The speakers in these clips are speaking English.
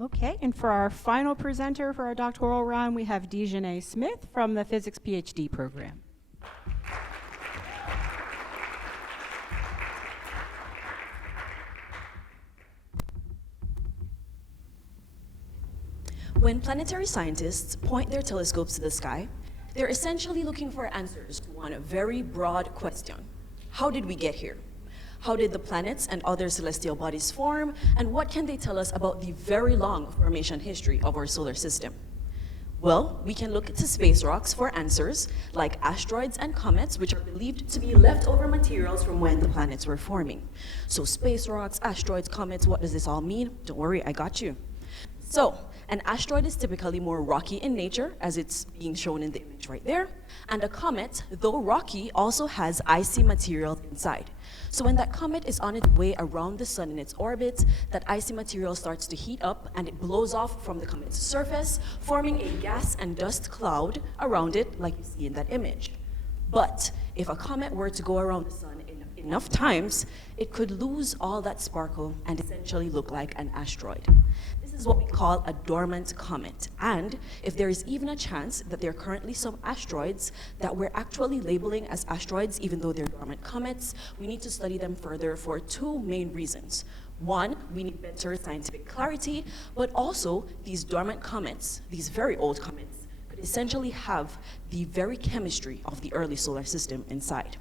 Okay, and for our final presenter for our doctoral round, we have Daejhanae Smith from the Physics PhD program. When planetary scientists point their telescopes to the sky, they're essentially looking for answers to one very broad question. How did we get here? How did the planets and other celestial bodies form, and what can they tell us about the very long formation history of our solar system? Well, we can look to space rocks for answers, like asteroids and comets, which are believed to be leftover materials from when the planets were forming. So space rocks, asteroids, comets, what does this all mean? Don't worry, I got you. So, an asteroid is typically more rocky in nature, as it's being shown in the image right there. And a comet, though rocky, also has icy material inside. So when that comet is on its way around the sun in its orbit, that icy material starts to heat up and it blows off from the comet's surface, forming a gas and dust cloud around it, like you see in that image. But if a comet were to go around the sun enough times, it could lose all that sparkle and essentially look like an asteroid. This is what we call a dormant comet. And if there is even a chance that there are currently some asteroids that we're actually labeling as asteroids, even though they're dormant comets, we need to study them further for two main reasons. One, we need better scientific clarity, but also these dormant comets, these very old comets, could essentially have the very chemistry of the early solar system inside.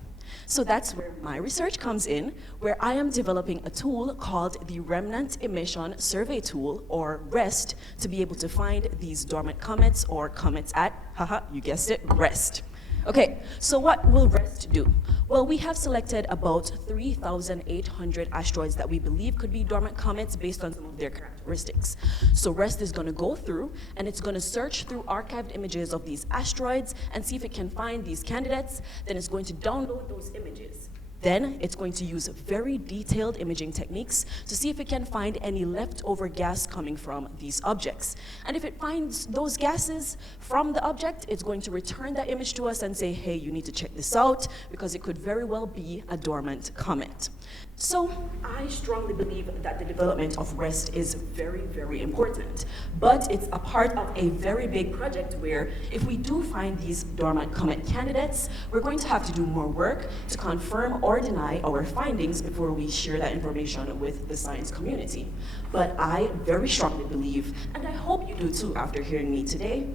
So that's where my research comes in, where I am developing a tool called the Remnant Emission Survey Tool, or REST, to be able to find these dormant comets, or comets at, haha, you guessed it, rest. Okay, so what will REST do? Well, we have selected about 3,800 asteroids that we believe could be dormant comets based on some of their characteristics. So REST is going to go through and it's going to search through archived images of these asteroids and see if it can find these candidates. Then it's going to download those images. Then it's going to use very detailed imaging techniques to see if it can find any leftover gas coming from these objects. And if it finds those gases from the object, it's going to return that image to us and say, hey, you need to check this out, because it could very well be a dormant comet. So I strongly believe that the development of REST is very, very important. But it's a part of a very big project where if we do find these dormant comet candidates, we're going to have to do more work to confirm or deny our findings before we share that information with the science community. But I very strongly believe, and I hope you do too after hearing me today,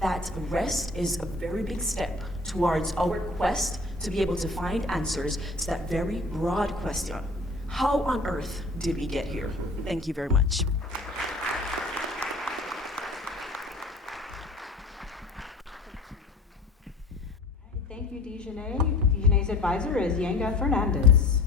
that REST is a very big step towards our quest to be able to find answers to that very broad question. How on earth did we get here? Thank you very much. Thank you, Daejhanae. Daejhanae's advisor is Yanga Fernandez.